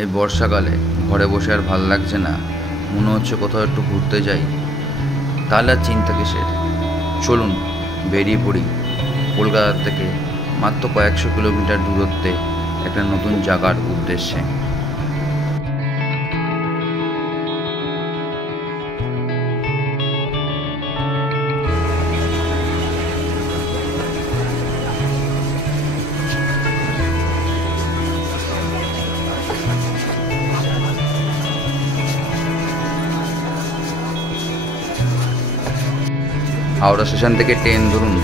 এই বর্ষাকালে ঘরে বসে আর ভাল লাগছে না, মনে হচ্ছে কোথাও একটু ঘুরতে যাই। তাহলে আর চিন্তা কিসের, চলুন বেরিয়ে পড়ি কলকাতা থেকে মাত্র কয়েকশো কিলোমিটার দূরত্বে একটা নতুন জায়গার উদ্দেশ্যে। হাওড়া স্টেশন থেকে ট্রেন ধরুন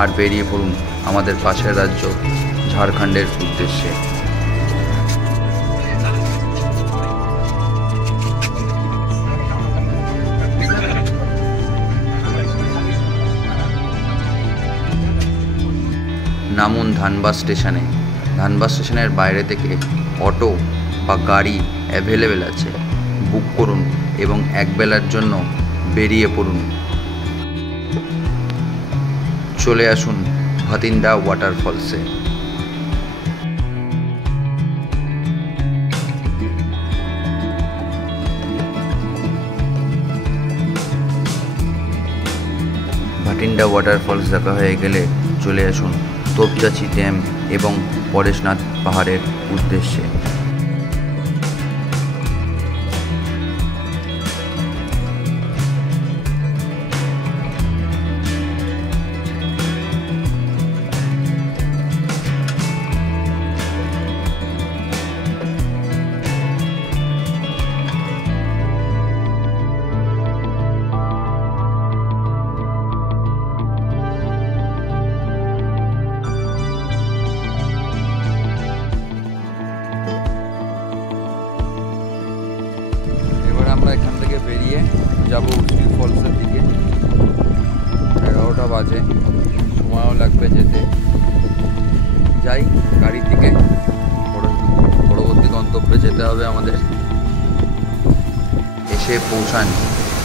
আর বেরিয়ে পড়ুন আমাদের পাশের রাজ্য ঝাড়খণ্ডের উদ্দেশ্যে। নামুন ধানবাদ স্টেশনে। ধানবাদ স্টেশনের বাইরে থেকে অটো বা গাড়ি অ্যাভেলেবেল আছে, বুক করুন এবং একবেলার জন্য বেরিয়ে পড়ুন। চলে আসুন ভাতিন্দা ওয়াটারফলসে। ভাতিন্দা ওয়াটারফলস দেখা হয়ে গেলে চলে আসুন তোপচাঁচি ড্যাম এবং পরেশনাথ পাহাড়ের উদ্দেশ্যে। আমরা এখান থেকে বেরিয়ে যাব উসরি ফলসের দিকে। 11টা বাজে, সময়ও লাগবে যেতে। যাই গাড়ির দিকে, পরবর্তী গন্তব্যে যেতে হবে আমাদের। এসে পৌঁছান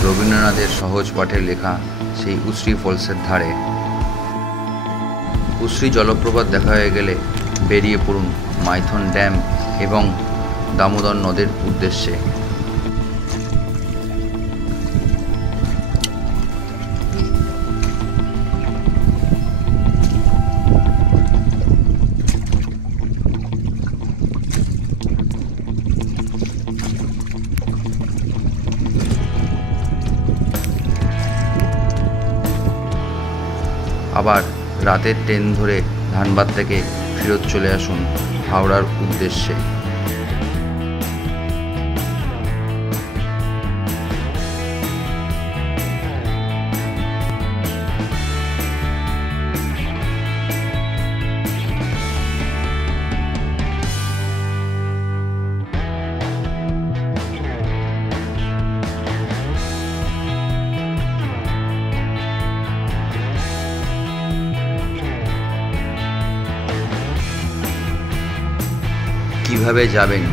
রবীন্দ্রনাথের সহজ পাঠে লেখা সেই উসরি ফলসের ধারে। উসরি জলপ্রপাত দেখা হয়ে গেলে বেরিয়ে পড়ুন মাইথন ড্যাম এবং দামোদর নদের উদ্দেশ্যে। আবার রাতের ট্রেন ধরে ধানবাদ থেকে ফেরত চলে আসুন হাওড়ার উদ্দেশ্যে। কিভাবে যাবেন,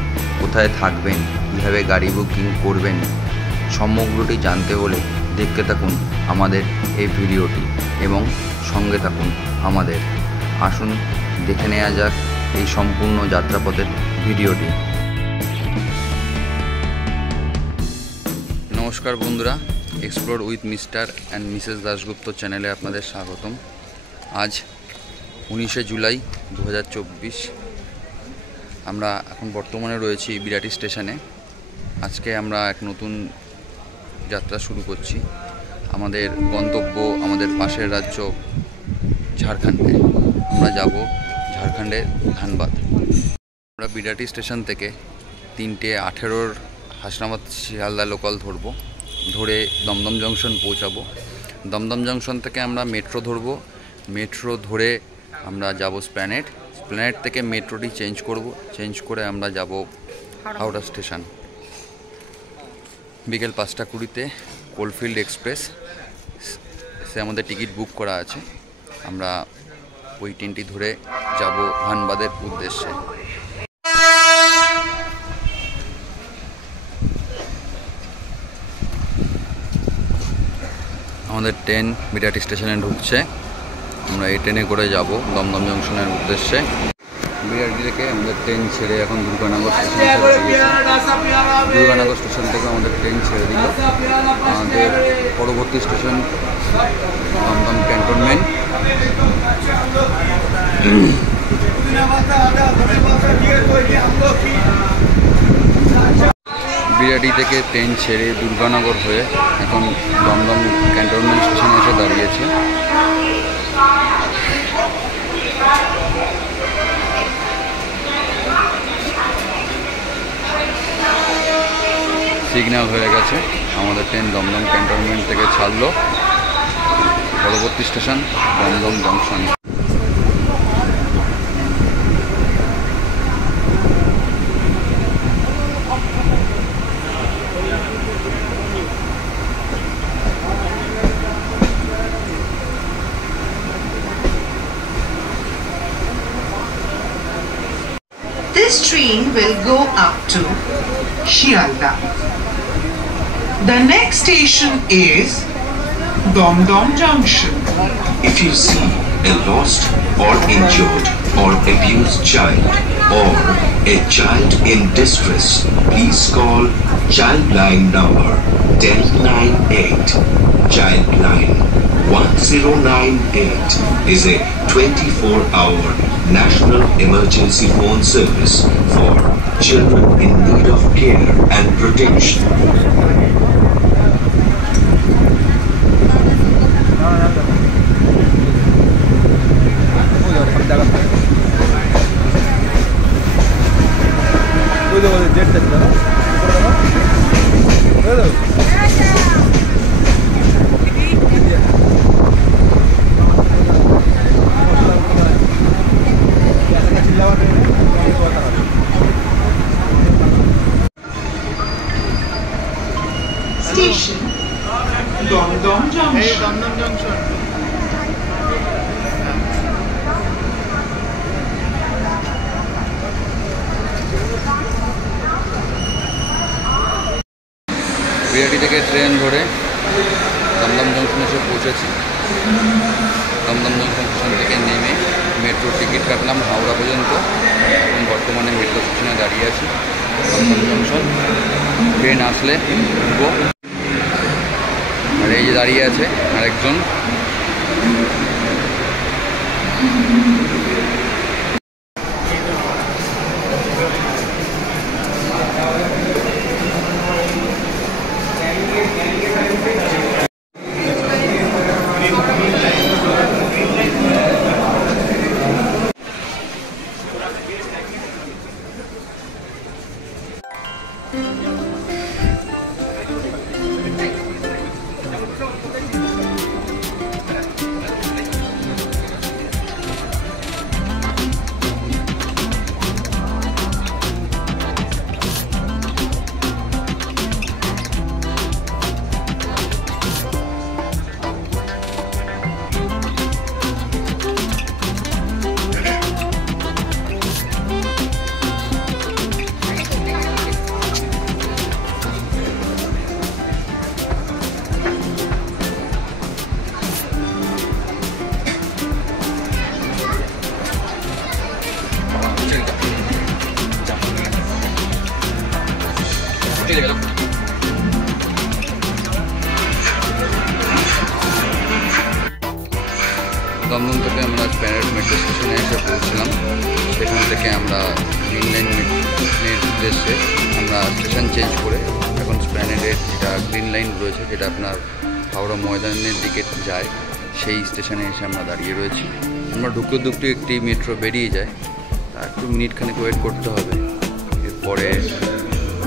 কোথায় থাকবেন, কীভাবে গাড়ি বুকিং করবেন, সমগ্রটি জানতে হলে দেখতে থাকুন আমাদের এই ভিডিওটি এবং সঙ্গে থাকুন আমাদের। আসুন দেখে নেওয়া যাক এই সম্পূর্ণ যাত্রাপথের ভিডিওটি। নমস্কার বন্ধুরা, explore with mister and Mrs Dasgupta চ্যানেলে আপনাদের স্বাগতম। আজ 19শে জুলাই 2024। আমরা এখন বর্তমানে রয়েছি বিরাটি স্টেশনে। আজকে আমরা এক নতুন যাত্রা শুরু করছি। আমাদের গন্তব্য আমাদের পাশের রাজ্য ঝাড়খণ্ডে। আমরা যাব ঝাড়খণ্ডের ধানবাদ। আমরা বিরাটি স্টেশন থেকে 3:18 হাসনাবাদ শিয়ালদা লোকাল ধরবো, ধরে দমদম জংশন পৌঁছাবো। দমদম জংশন থেকে আমরা মেট্রো ধরবো, মেট্রো ধরে আমরা যাব স্প্ল্যানেড। স্প্ল্যানেড থেকে মেট্রোটি চেঞ্জ করে আমরা যাব হাওড়া স্টেশন। বিকেল 5:20 কোলফিল্ড এক্সপ্রেস সে আমাদের টিকিট বুক করা আছে। আমরা ওই ট্রেনটি ধরে যাব ধানবাদের উদ্দেশ্যে। আমাদের ট্রেন বিরাটি স্টেশনে ঢুকছে। আমরা এই ট্রেনে করে যাব দমদম জংশনের উদ্দেশ্যে। বিরাটি থেকে আমাদের ট্রেন ছেড়ে এখন দুর্গানগর স্টেশন এসে দাঁড়িয়েছে। দুর্গানগর স্টেশন থেকে আমাদের ট্রেন ছেড়ে দিল। আমাদের পরবর্তী স্টেশন দমদম ক্যান্টনমেন্ট। বিরাটি থেকে ট্রেন ছেড়ে দুর্গানগর হয়ে এখন দমদম ক্যান্টনমেন্ট স্টেশনে এসে দাঁড়িয়েছে। সিগন্যাল হয়ে গেছে, আমাদের ট্রেন দমদম ক্যান্টনমেন্ট থেকে ছাড়লো। পরবর্তী station Dum Dum junction. This train will go up to Shialdah. The next station is Dom Junction. If you see a lost or injured or abused child or a child in distress, please call Childline number 1098. Childline 1098 is a 24-hour national emergency phone service for children in need of care and protection. Station Dom Junction. Birati থেকে train ধরে Dumdum junction এসে পৌঁছেছি। Dumdum junction station থেকে নেমে metro ticket কাটলাম হাওড়া পর্যন্ত। এখন বর্তমানে মেট্রো স্টেশনে দাঁড়িয়ে আছি দমদম জংশন। ট্রেন আসলে উঠবো। আর এই যে দাঁড়িয়ে আছে আরেকজন। দমদম থেকে আমরা স্প্যানেড মেট্রো স্টেশনে এসে পৌঁছলাম। সেখান থেকে আমরা গ্রিন লাইন মেট্রোর উদ্দেশ্যে আমরা স্টেশন চেঞ্জ করে এখন স্প্যানেডের যেটা গ্রিন লাইন রয়েছে, যেটা আপনার হাওড়া ময়দানের দিকে যায়, সেই স্টেশনে এসে আমরা দাঁড়িয়ে রয়েছি। আমরা ঢুকতে ঢুকতে একটি মেট্রো বেরিয়ে যায়, একটু মিনিটখানেক ওয়েট করতে হবে। এরপরে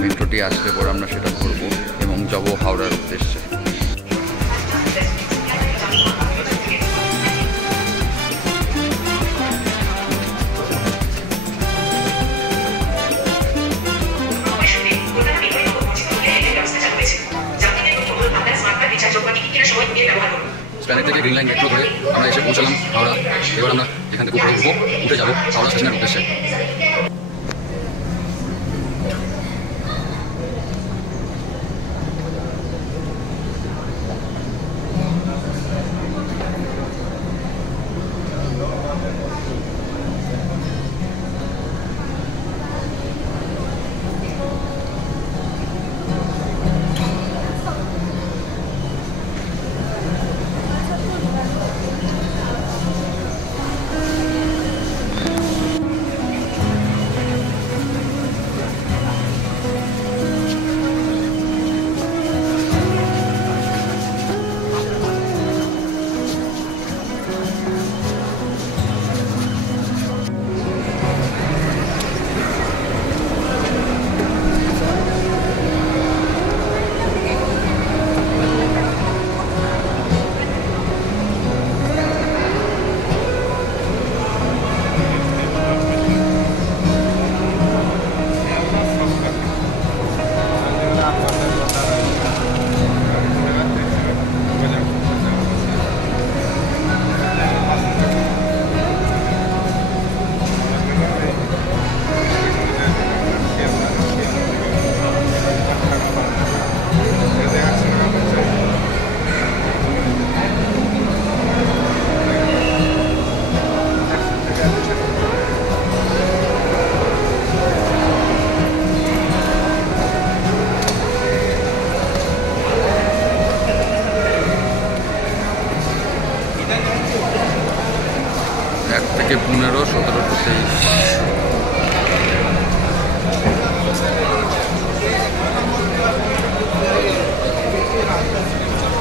মেট্রোটি আসলে পরে আমরা সেটা করব এবং যাব হাওড়ার উদ্দেশ্যে। স্প্যানেড থেকে গ্রিন লাইন মেট্রো ধরে আমরা এসে পৌঁছালাম হাওড়া। এবার আমরা এখান থেকে উপরে উঠে যাবো হাওড়া স্টেশনের উদ্দেশ্যে।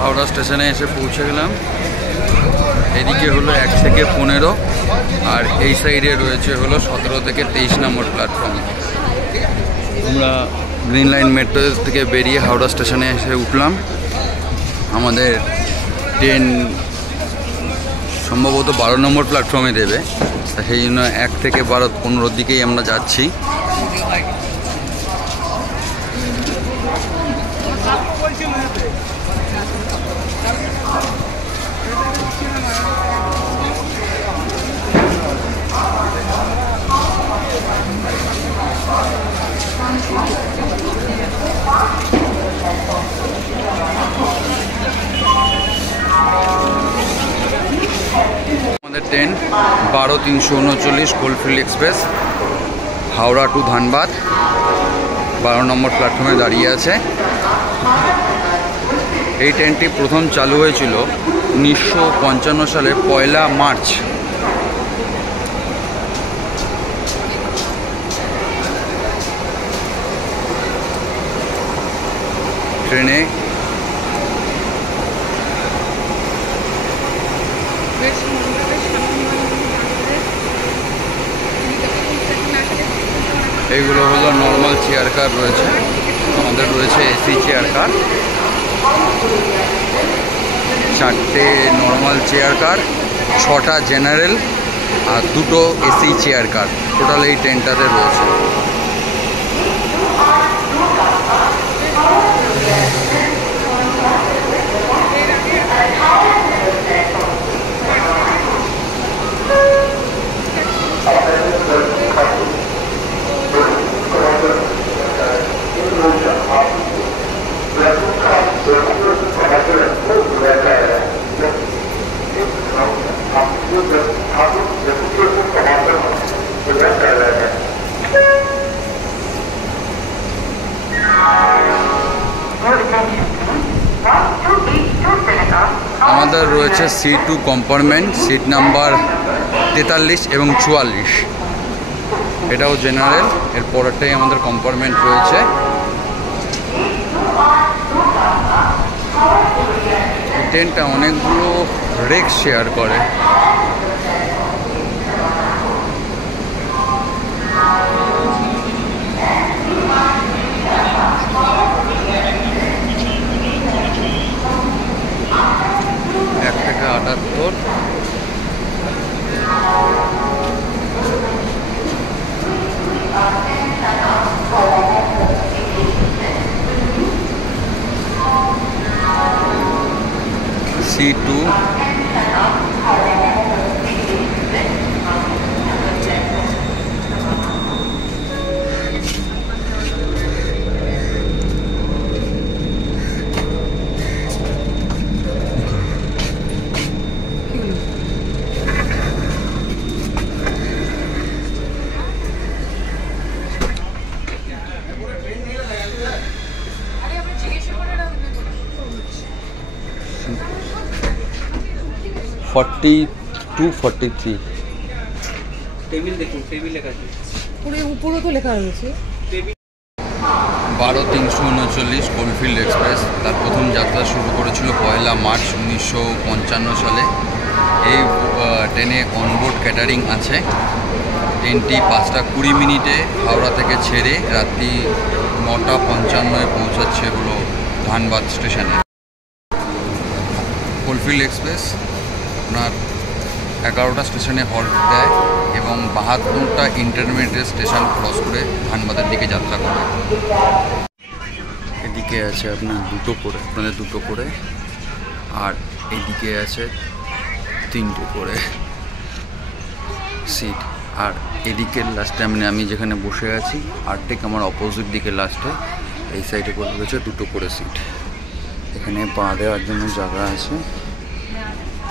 হাওড়া স্টেশনে এসে পৌঁছে গেলাম। এদিকে হলো 1 থেকে 15 আর এই সাইডে রয়েছে হলো 17 থেকে 23 নম্বর প্ল্যাটফর্ম। আমরা গ্রিন লাইন মেট্রো থেকে বেরিয়ে হাওড়া স্টেশনে এসে উঠলাম। আমাদের ট্রেন সম্ভবত 12 নম্বর প্ল্যাটফর্মে দেবে, সেই জন্য 1 থেকে 12-15 দিকেই আমরা যাচ্ছি। আমাদের train 12-339 Coalfield Express Howrah to Dhanbad 12 number প্ল্যাটফর্মে দাঁড়িয়ে আছে। এই ট্রেনটি প্রথম চালু হয়েছিল 1955 সালে 1 মার্চ। ট্রেনে এইগুলো হলো নর্মাল চেয়ার কার রয়েছে, আমাদের রয়েছে এসি চেয়ার কার, 4টে নর্মাল চেয়ার কার, 6টা জেনারেল আর 2টো এসি চেয়ার কার টোটাল এই ট্রেনটাতে রয়েছে। আমাদের রয়েছে C2 কম্পার্টমেন্ট, সিট নাম্বার 43 এবং 44। এটাও জেনারেল, এর পরেরটাই আমাদের কম্পার্টমেন্ট রয়েছে। ট্রেনটা অনেকগুলো রেক শেয়ার করে। C2 42-43 টেবিল দেখুন, টেবিল লেখা আছে পুরো উপরে তো লেখা রয়েছে 12-339 কোলফিল্ড এক্সপ্রেস তার প্রথম যাত্রা শুরু করেছিল 1 মার্চ 1955 সালে। এই ট্রেনে অনবোর্ড ক্যাটারিং আছে। ট্রেনটি 5:20 হাওড়া থেকে ছেড়ে রাত্রি 9:55 পৌঁছাচ্ছে হলো ধানবাদ স্টেশনে। কোলফিল্ড এক্সপ্রেস আপনার 11টা স্টেশনে হল্ট দেয় এবং 72টা ইন্টারমিডিয়েট স্টেশন ক্রস করে ধানবাদের দিকে যাত্রা করে। এদিকে আছে আপনার আপনাদের দুটো করে, আর এদিকে আছে 3টে করে সিট। আর এদিকের লাস্টে আমি যেখানে বসে আছি আর ঠিক আমার অপোজিট দিকে লাস্টে এই সাইডে করে রয়েছে 2টো করে সিট। এখানে পা দেওয়ার জন্য জায়গা আছে,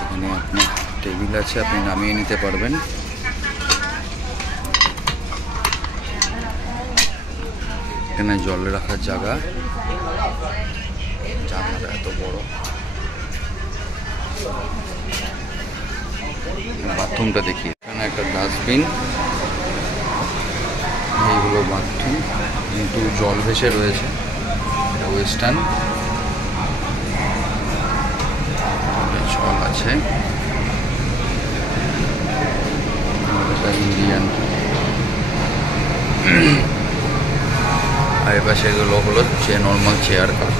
এখানে আপনার টেবিল আছে, আপনি নামিয়ে নিতে পারবেন। এখানে জল রাখার জায়গা, জায়গাটা এত বড়। বাথরুমটা দেখি, এখানে একটা ডাস্টবিন, এইগুলো বাথরুম, কিন্তু জল ভেসে রয়েছে। ওয়েস্টার্ন স্টল আছে। এটা ইন্ডিয়ান, আর এপাশে এগুলো হলো নর্মাল চেয়ার কাপ।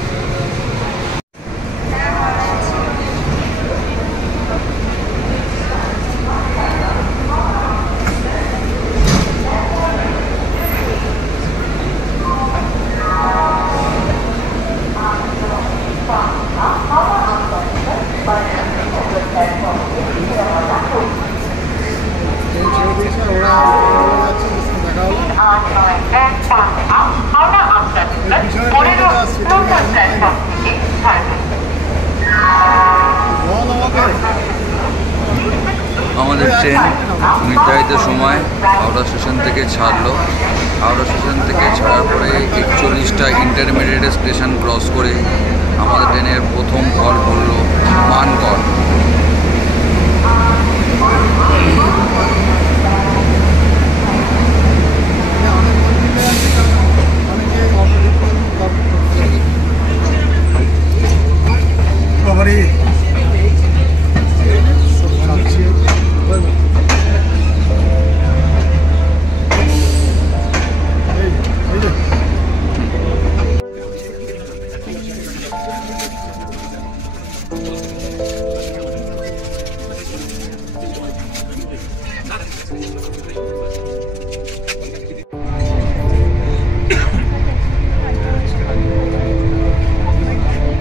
আমাদের ট্রেন নির্ধারিত সময় হাওড়া স্টেশন থেকে ছাড়লো। হাওড়া স্টেশন থেকে ছাড়ার পরে 41টা ইন্টারমিডিয়েট স্টেশন ক্রস করে আমাদের ট্রেনের প্রথম হল পড়ল মানকর।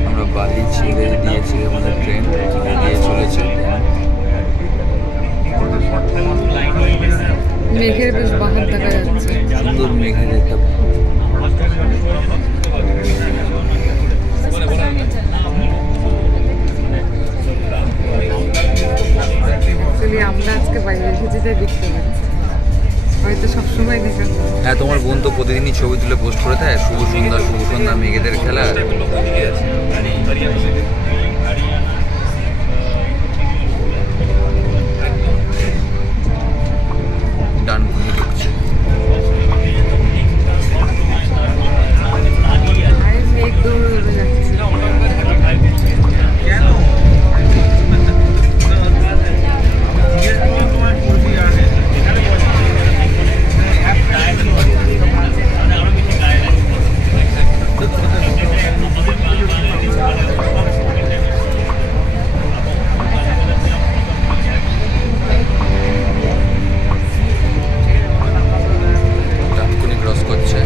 আমরা বালি ছেড়ে দিয়েছি, আমাদের ট্রেন দিয়ে চলেছে। মেঘের বেশ বাহার দেখা যাচ্ছে, সুন্দর মেঘের একটা আমরা আজকে বাইরে এসেছি তাই দেখতে পাচ্ছি, হয়তো সবসময় দেখা। হ্যাঁ, তোমার বোন তো প্রতিদিনই ছবি তুলে পোস্ট করে দেয়, শুভ সন্ধ্যা মেঘেদের খেলা। ডানকুনি ঢুকছে। মেঘ দৌড়ে যাচ্ছে। ডানকুনি ক্রস করছে।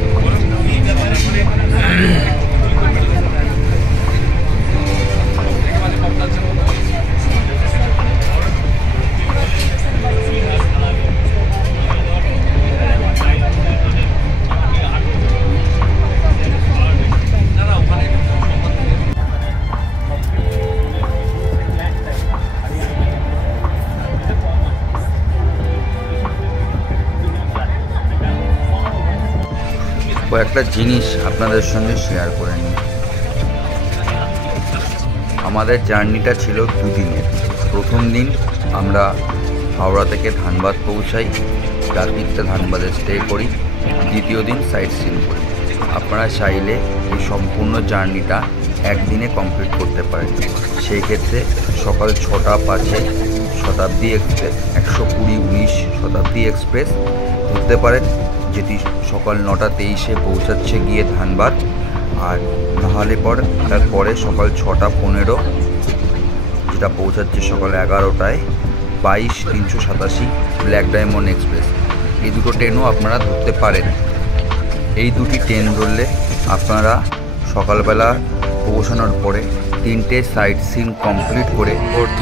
কয়েকটা জিনিস আপনাদের সঙ্গে শেয়ার করে নিই। আমাদের জার্নিটা ছিল দুদিনের। প্রথম দিন আমরা হাওড়া থেকে ধানবাদ পৌঁছাই, রাত্রিটা ধানবাদে স্টে করি, দ্বিতীয় দিন সাইট সিন করি। আপনারা চাইলে এই সম্পূর্ণ জার্নিটা একদিনে কমপ্লিট করতে পারেন। সেই ক্ষেত্রে সকাল 6:05 শতাব্দী এক্সপ্রেস 120-19 শতাব্দী এক্সপ্রেস ধরতে পারেন, যেটি সকাল 9:23 পৌঁছাচ্ছে গিয়ে ধানবাদ। আর নাহলে তারপরে সকাল 6:15 যেটা পৌঁছাচ্ছে সকাল 11টায় 22-387 ব্ল্যাক ডায়মন্ড এক্সপ্রেস। এই দুটো ট্রেনও আপনারা ধরতে পারেন। এই দুটি ট্রেন ধরলে আপনারা সকালবেলা পৌঁছানোর পরে 3টে সাইট সিন কমপ্লিট করে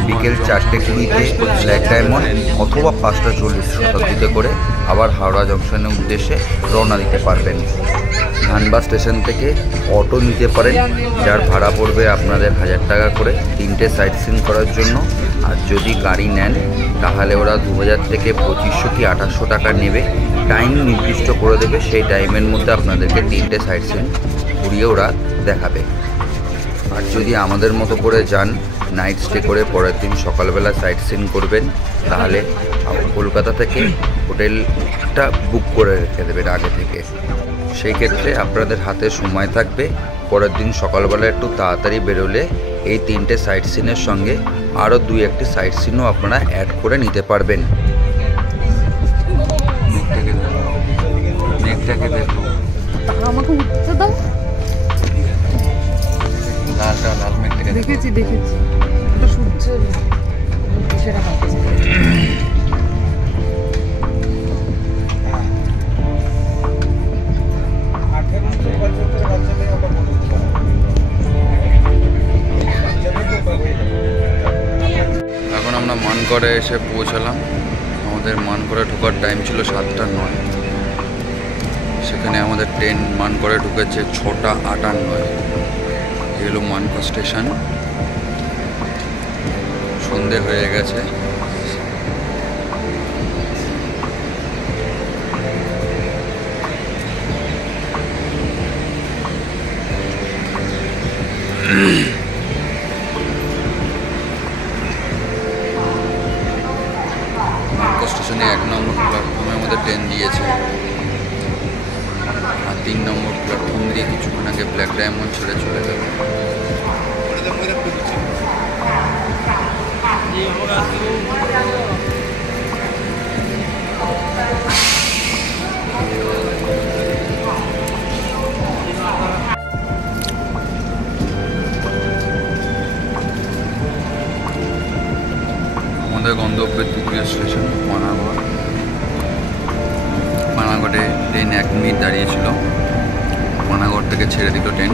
বিকেল 4:20 ব্ল্যাক ডায়মন্ড অথবা 5:40 শতাব্দীতে করে আবার হাওড়া জংশনের উদ্দেশ্যে রওনা দিতে পারবেন। ধানবাদ স্টেশন থেকে অটো নিতে পারেন, যার ভাড়া পড়বে আপনাদের 1000 টাকা করে 3টে সাইট সিন করার জন্য। আর যদি গাড়ি নেন তাহলে ওরা 2000 থেকে 2500 কি 2800 টাকা নেবে। টাইম নির্দিষ্ট করে দেবে, সেই টাইমের মধ্যে আপনাদেরকে 3টে সাইট সিন ঘুরিয়ে ওরা দেখাবে। আর যদি আমাদের মতো করে যান, নাইট স্টে করে পরের দিন সকালবেলা সাইট সিন করবেন, তাহলে কলকাতা থেকে হোটেলটা বুক করে রেখে দেবেন আগে থেকে। সেই ক্ষেত্রে আপনাদের হাতে সময় থাকবে পরের দিন সকালবেলা একটু তাড়াতাড়ি বেরোলে এই 3টে সাইট সিনের সঙ্গে আরও 2-1টি সাইট সিনও আপনারা অ্যাড করে নিতে পারবেন। মেঘটাকে দেখো, আমাকে উঠতে দাও। লাল মেঘটাকে দেখেছি ওটা সূর্যের সেটা পাচ্ছে। এখন আমরা মানকড়ে এসে পৌঁছালাম। আমাদের মানকড়ে ঢোকার টাইম ছিল 7:09। সেখানে আমাদের ট্রেন মানকড়ে ঢুকেছে 6:58। এগুলো মানকড় স্টেশন। সন্ধে হয়ে গেছে। মানকড় স্টেশনে 1 নম্বর প্ল্যাটফর্মে আমাদের ট্রেন দিয়েছে, আর 3 নম্বর প্ল্যাটফর্ম দিয়ে কিছুক্ষণ আগে ব্ল্যাক ডায়মন্ড ছেড়ে চলে গেল। আমাদের গন্তব্যের তৃতীয় স্টেশন পানাগড়। পানাগড়ে ট্রেন 1 মিনিট দাঁড়িয়েছিল। পানাগড় থেকে ছেড়ে দিল ট্রেন।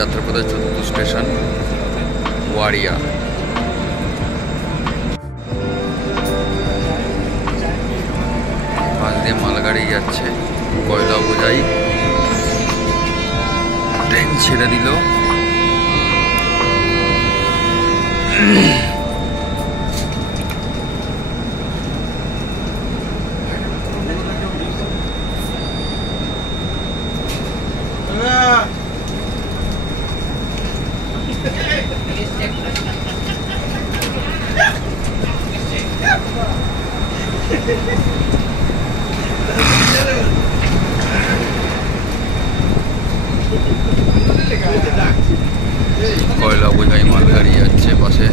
যাত্রাপথের চতুর্থ স্টেশন ওয়ারিয়া। পাশ দিয়ে মালগাড়ি যাচ্ছে, কয়লা বোঝাই। ট্রেন ছেড়ে দিল। কয়লা বোঝাই মালগাড়ি যাচ্ছে পাশে।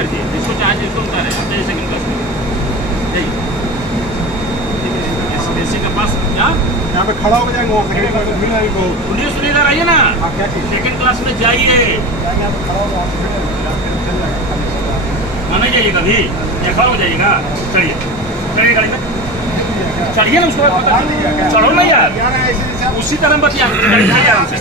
करके जिसको चार्ज इसको उतारे आप जाइए सेकंड क्लास में जाइए एसएससी के पास यहाँ पे खड़ा होकर जाएंगे सुनिए सुनिए इधर आइए ना सेकंड क्लास में जाइए वहाँ नहीं जाइएगा अभी या खड़ा हो जाइएगा चढ़िए चढ़िए गाड़ी में चढ़िए ना उसके बाद चढ़ो ना यार उसी तरह बतिया आराम से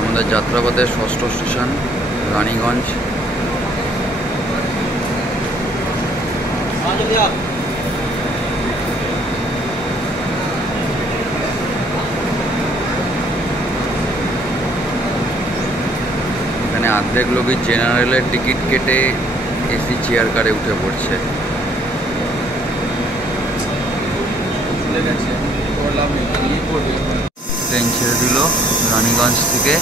আমাদের যাত্রাপথের ষষ্ঠ স্টেশন রানীগঞ্জ। এখানে অর্ধেক লোকই জেনারেলের টিকিট কেটে এসি চেয়ার কারে উঠে পড়ছে। ট্রেন ছেড়ে দিল রানীগঞ্জ থেকে।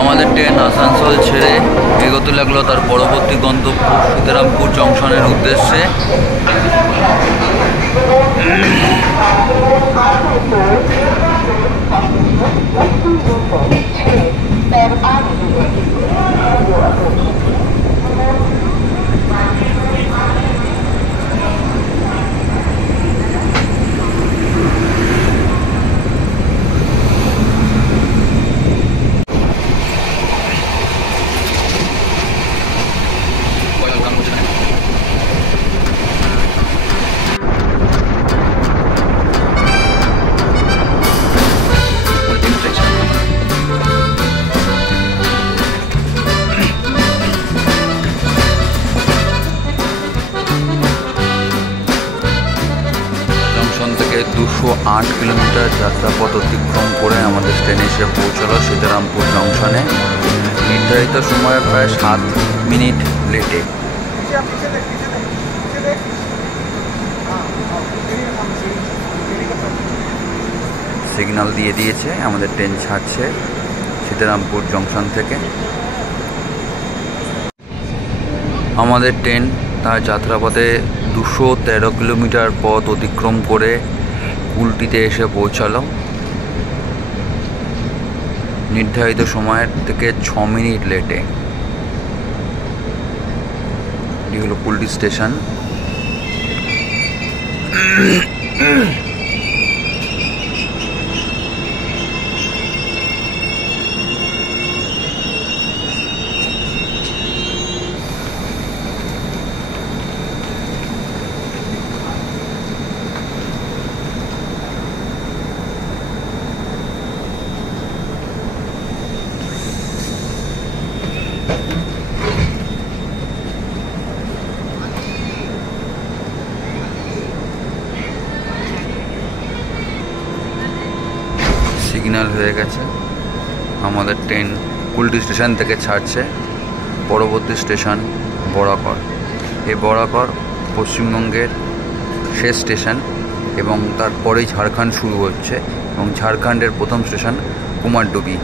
আমাদের ট্রেন আসানসোল ছেড়ে এগোতে লাগলো তার পরবর্তী গন্তব্য সীতারামপুর জংশনের উদ্দেশ্যে। থেকে 208 কিলোমিটার যাত্রাপথ অতিক্রম করে আমাদের ট্রেন এসে পৌঁছলো সীতারামপুর জংশনে নির্ধারিত সময়ে প্রায় 7 মিনিট লেটে। সিগন্যাল দিয়ে দিয়েছে, আমাদের ট্রেন ছাড়ছে সীতারামপুর জংশন থেকে। আমাদের ট্রেন তার যাত্রাপথে 213 কিলোমিটার পথ অতিক্রম করে কুলটিতে এসে পৌঁছালো নির্ধারিত সময়ের থেকে 6 মিনিট লেটে। এটি হলো কুলটি স্টেশন। সিগন্যাল হয়ে গেছে, আমাদের ট্রেন কুলটি স্টেশন থেকে ছাড়ছে পরবর্তী স্টেশন বরাকর। এই বরাকর পশ্চিমবঙ্গের শেষ স্টেশন এবং তারপরেই ঝাড়খণ্ড শুরু হচ্ছে এবং ঝাড়খণ্ডের প্রথম স্টেশন কুমারডুবি।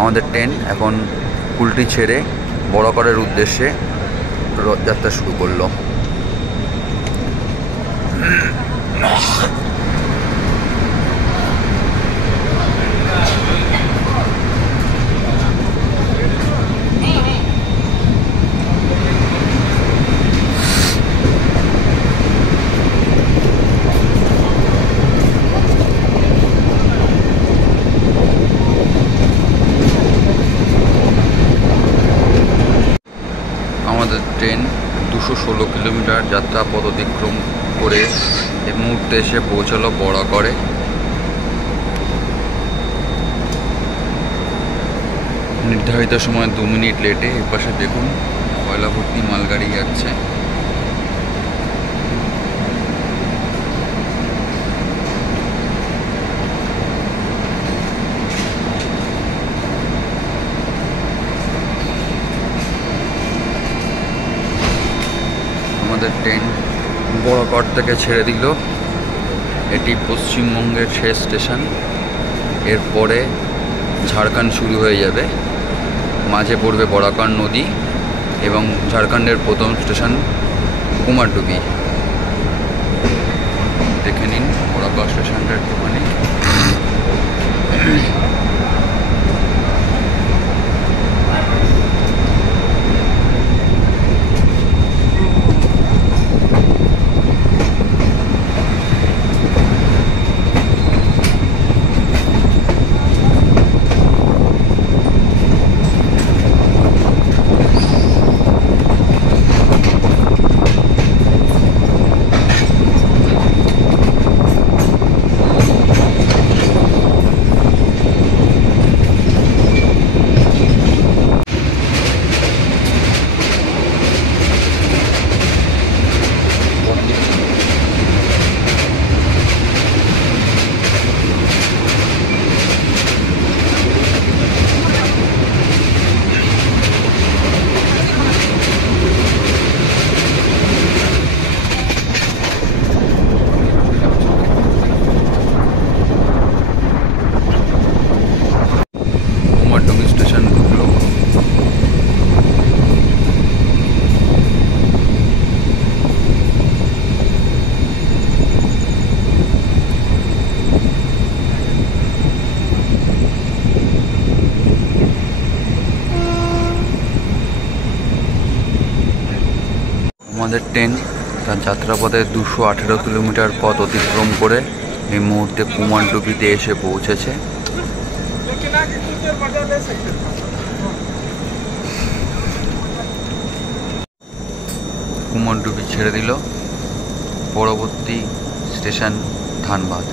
আমাদের ট্রেন এখন কুলটি ছেড়ে বরাকরের উদ্দেশ্যে যাত্রা শুরু করলো। আমাদের ট্রেন 216 কিলোমিটার যাত্রা পথ অতিক্রম করে এই মুহূর্তে এসে পৌঁছালো বরাকরে। নির্ধারিত সময় 2 মিনিট লেটে। এর পাশে দেখুন কয়লা ভর্তি মালগাড়ি যাচ্ছে। আমাদের ট্রেন বরাকর থেকে ছেড়ে দিল। এটি পশ্চিমবঙ্গের শেষ স্টেশন। এরপরে ঝাড়খণ্ড শুরু হয়ে যাবে। মাঝে পড়বে বরাকর নদী এবং ঝাড়খণ্ডের প্রথম স্টেশন কুমারডুবি। দেখে নিন বরাকর স্টেশনটা একটুখানি। আমাদের ট্রেন তার যাত্রাপথে 218 কিলোমিটার পথ অতিক্রম করে এই মুহূর্তে কুমারডুবিতে এসে পৌঁছেছে। কুমারডুবি ছেড়ে দিল। পরবর্তী স্টেশন ধানবাদ।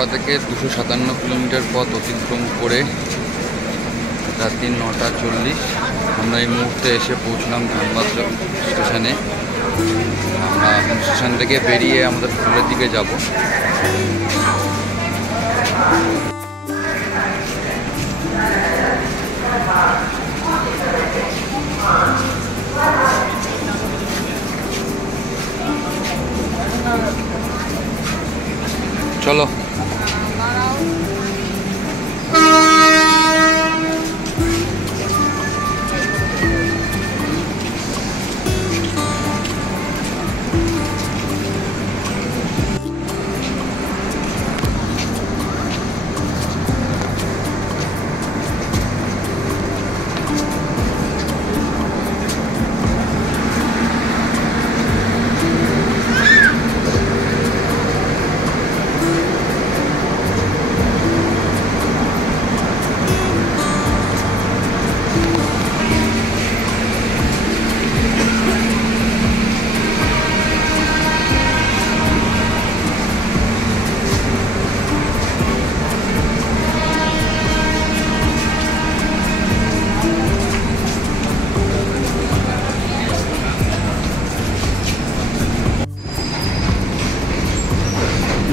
হাওড়া থেকে 257 কিলোমিটার পথ অতিক্রম করে রাত্রি 9:40 আমরা এই মুহূর্তে এসে পৌঁছলাম ধানবাদ স্টেশনে। আমরা এখন স্টেশন থেকে বেরিয়ে আমাদের হোটেলের দিকে যাব। চলো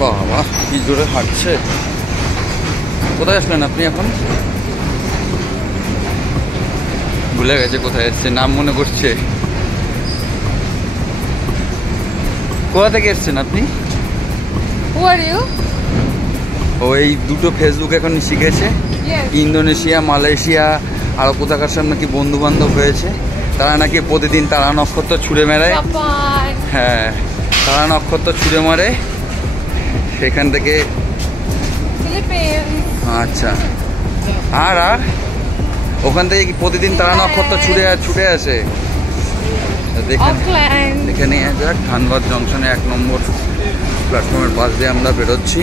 বাবা কি জোরে হাঁটছে। কোথায় আসলেন আপনি এখন? ভুলে গেছে কোথায় এসছে, নাম মনে করছে। কোথা থেকে এসছেন আপনি? ওই দুটো ফেসবুক এখন শিখেছে, ইন্দোনেশিয়া, মালয়েশিয়া আর কোথাকার সব নাকি বন্ধু বান্ধব হয়েছে। তারা নাকি প্রতিদিন তারা নক্ষত্র ছুঁড়ে মেরে, হ্যাঁ তারা নক্ষত্র ছুঁড়ে মারে সেখান থেকে। আচ্ছা, আর আর ওখান থেকে কি প্রতিদিন তারা নক্ষত্র ছুটে আসে? দেখে নিয়ে যাক। ধানবাদ জংশনে 1 নম্বর প্ল্যাটফর্মের পাশ দিয়ে আমরা বেরোচ্ছি।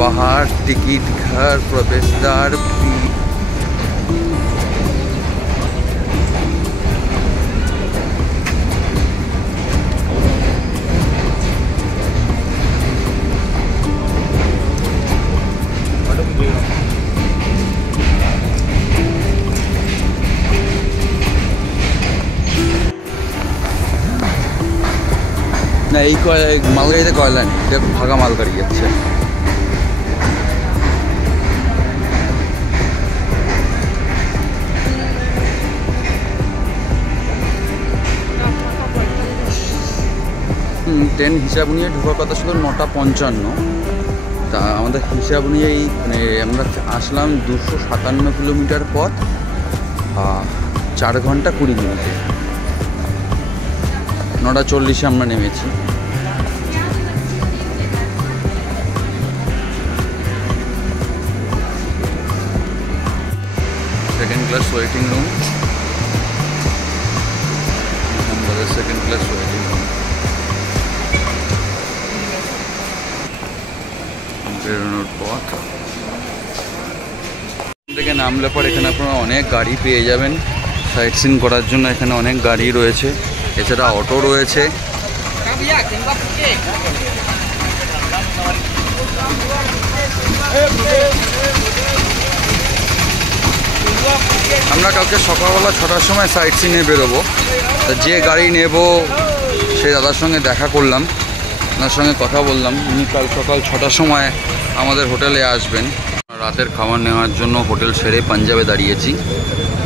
পাহাড়, টিকিট ঘর, প্রবেশদ্বার, না এই মালগাড়িতে কয়লা নেই, এটা ভাগা মালগাড়ি যাচ্ছে। ট্রেন হিসাব নিয়ে ঢোকার কথা ছিল 9:55, তা আমাদের হিসাব নিয়েই মানে আমরা আসলাম 257 কিলোমিটার পথ, 4 ঘন্টা 20 মিনিটে। 9:40 আমরা নেমেছি। সেকেন্ড ক্লাস ওয়েটিং রুম, আমাদের সেকেন্ড ক্লাস ওয়েটিং রুম। বেরোনোর পথ থেকে নামলে পর এখানে আপনারা অনেক গাড়ি পেয়ে যাবেন সাইট সিন করার জন্য। এখানে অনেক গাড়ি রয়েছে, এছাড়া অটো রয়েছে। আমরা কালকে সকালবেলা 6টার সময় সাইট সিনে বেরোবো। তা যে গাড়ি নেব সেই দাদার সঙ্গে দেখা করলাম, ওনার সঙ্গে কথা বললাম। উনি কাল সকাল 6টার সময় আমাদের হোটেলে আসবেন। রাতের খাবার নেওয়ার জন্য হোটেল সেরে পাঞ্জাবে দাঁড়িয়েছি।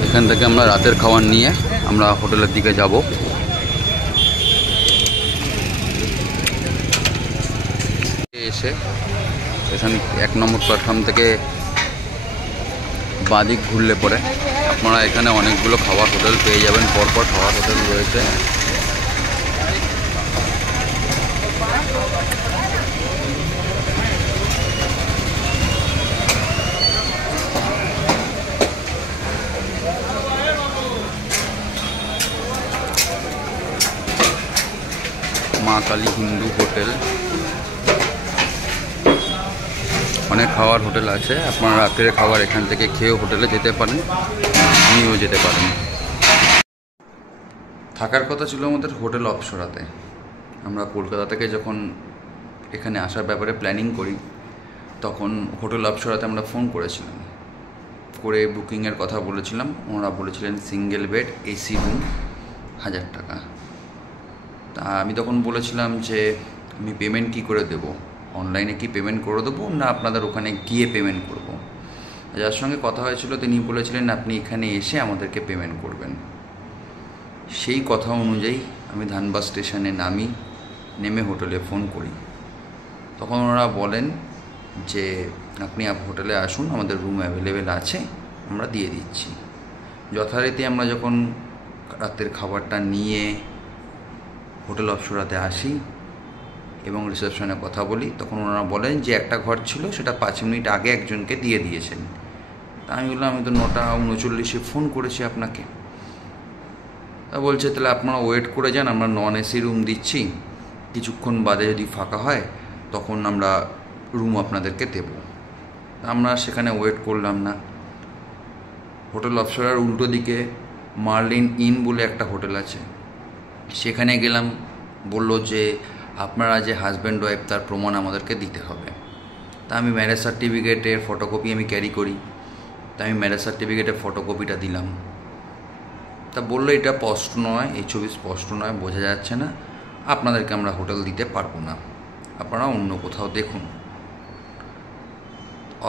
এখান থেকে আমরা রাতের খাবার নিয়ে আমরা হোটেলের দিকে যাব। এসে এখানে 1 নম্বর প্ল্যাটফর্ম থেকে বাঁদিক ঘুরলে পরে আপনারা এখানে অনেকগুলো খাবার হোটেল পেয়ে যাবেন। পরপর খাবার হোটেল রয়েছে। মা কালী হিন্দু হোটেল, অনেক খাওয়ার হোটেল আছে। আপনারা রাত্রে খাবার এখান থেকে খেয়েও হোটেলে যেতে পারেন, নিয়েও যেতে পারেন। থাকার কথা ছিল আমাদের হোটেল অপসরাতে। আমরা কলকাতা থেকে যখন এখানে আসার ব্যাপারে প্ল্যানিং করি তখন হোটেল অপসরাতে আমরা ফোন করেছিলাম, করে বুকিংয়ের কথা বলেছিলাম। ওনারা বলেছিলেন সিঙ্গেল বেড এসি রুম 1000 টাকা। তা আমি তখন বলেছিলাম যে আমি পেমেন্ট কী করে দেবো, অনলাইনে কি পেমেন্ট করে দেবো না আপনাদের ওখানে গিয়ে পেমেন্ট করব। যার সঙ্গে কথা হয়েছিল তিনি বলেছিলেন আপনি এখানে এসে আমাদেরকে পেমেন্ট করবেন। সেই কথা অনুযায়ী আমি ধানবাদ স্টেশনে নেমে হোটেলে ফোন করি। তখন ওনারা বলেন যে আপনি হোটেলে আসুন, আমাদের রুম অ্যাভেলেবেল আছে, আমরা দিয়ে দিচ্ছি। যথারীতি আমরা যখন রাতের খাবারটা নিয়ে হোটেল অপসরাতে আসি এবং রিসেপশনে কথা বলি, তখন ওনারা বলেন যে একটা ঘর ছিল সেটা 5 মিনিট আগে একজনকে দিয়ে দিয়েছেন। তা আমি বললাম আমি তো 9:39 ফোন করেছি আপনাকে। তা বলছে তাহলে আপনারা ওয়েট করে যান, আমরা নন এসি রুম দিচ্ছি, কিছুক্ষণ বাদে যদি ফাঁকা হয় তখন আমরা রুম আপনাদেরকে দেব। আমরা সেখানে ওয়েট করলাম না। হোটেল অপসরার উল্টো দিকে মার্লিন ইন বলে একটা হোটেল আছে, সেখানে গেলাম। বলল যে আপনারা যে হাজব্যান্ড ওয়াইফ তার প্রমাণ আমাদেরকে দিতে হবে। তা আমি ম্যারেজ সার্টিফিকেটের ফটোকপি আমি ক্যারি করি, তা আমি ম্যারেজ সার্টিফিকেটের ফটোকপিটা দিলাম। তা বললো এটা স্পষ্ট নয়, এই ছবি স্পষ্ট নয়, বোঝা যাচ্ছে না, আপনাদেরকে আমরা হোটেল দিতে পারবো না, আপনারা অন্য কোথাও দেখুন।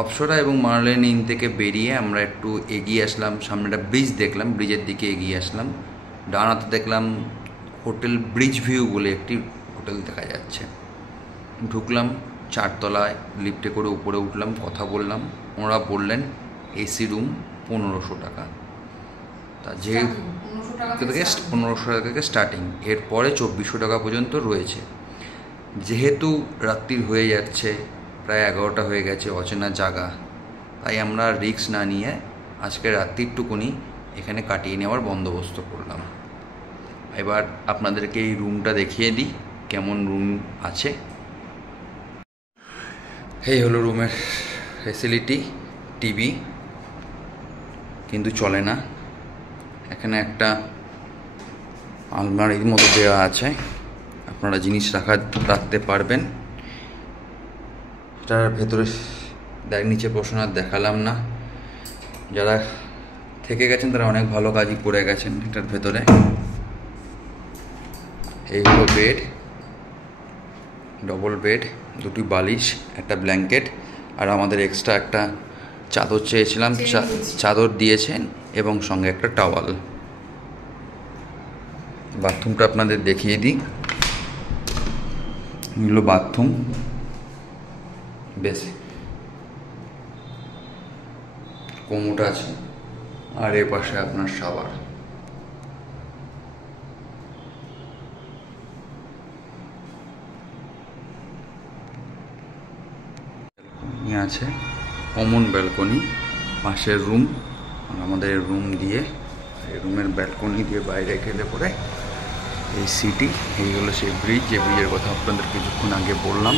অপসরা এবং মার্লিন ইন থেকে বেরিয়ে আমরা একটু এগিয়ে আসলাম, সামনে একটা ব্রিজ দেখলাম, ব্রিজের দিকে এগিয়ে আসলাম। ডান হাতে দেখলাম হোটেল ব্রিজ ভিউ বলে একটি হোটেল দেখা যাচ্ছে। ঢুকলাম, 4 তলায় লিফটে করে উপরে উঠলাম, কথা বললাম। ওনারা বললেন এসি রুম 1500 টাকা। তা যে 1500 টাকা থেকে স্টার্টিং, এরপরে 2400 টাকা পর্যন্ত রয়েছে। যেহেতু রাত্রির হয়ে যাচ্ছে, প্রায় 11টা হয়ে গেছে, অচেনা জায়গা, তাই আমরা রিস্ক না নিয়ে আজকে রাত্রিরটুকুনি এখানে কাটিয়ে নেওয়ার বন্দোবস্ত করলাম। এবার আপনাদেরকে এই রুমটা দেখিয়ে দিই কেমন রুম আছে। এই হলো রুমের ফেসিলিটি। টিভি কিন্তু চলে না, এখানে একটা আলমারির মতো দেওয়া আছে, আপনারা জিনিস রাখতে পারবেন। এটার ভেতরে নিচে প্রশ্ন আর দেখালাম না, যারা থেকে গেছেন তারা অনেক ভালো কাজই করে গেছেন। এটার ভেতরে এই হলো বেড, ডবল বেড, 2টি বালিশ, একটা ব্ল্যাঙ্কেট, আর আমাদের এক্সট্রা একটা চাদর চেয়েছিলাম, চাদর দিয়েছেন এবং সঙ্গে একটা টাওয়াল। বাথরুমটা আপনাদের দেখিয়ে দিই, এগুলো বাথরুম, বেশ কোমোড আছে, আর এ পাশে আপনার শাওয়ার। আছে কমন ব্যালকনি, পাশের রুম, আর আমাদের রুম দিয়ে, এই রুমের ব্যালকনি দিয়ে বাইরে গেলে পরে এই সিটি। এই হলো সেই ব্রিজ, যে ব্রিজের কথা আপনাদের কিছুক্ষণ আগে বললাম।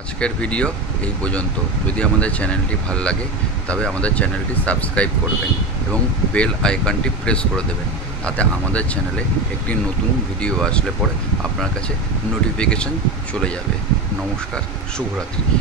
আজকের ভিডিও এই পর্যন্ত। যদি আমাদের চ্যানেলটি ভালো লাগে তবে আমাদের চ্যানেলটি সাবস্ক্রাইব করবেন এবং বেল আইকনটি প্রেস করে দেবেন, তাতে আমাদের চ্যানেলে একটি নতুন ভিডিও আসলে পরে আপনার কাছে নোটিফিকেশন চলে যাবে। নমস্কার, শুভরাত্রি।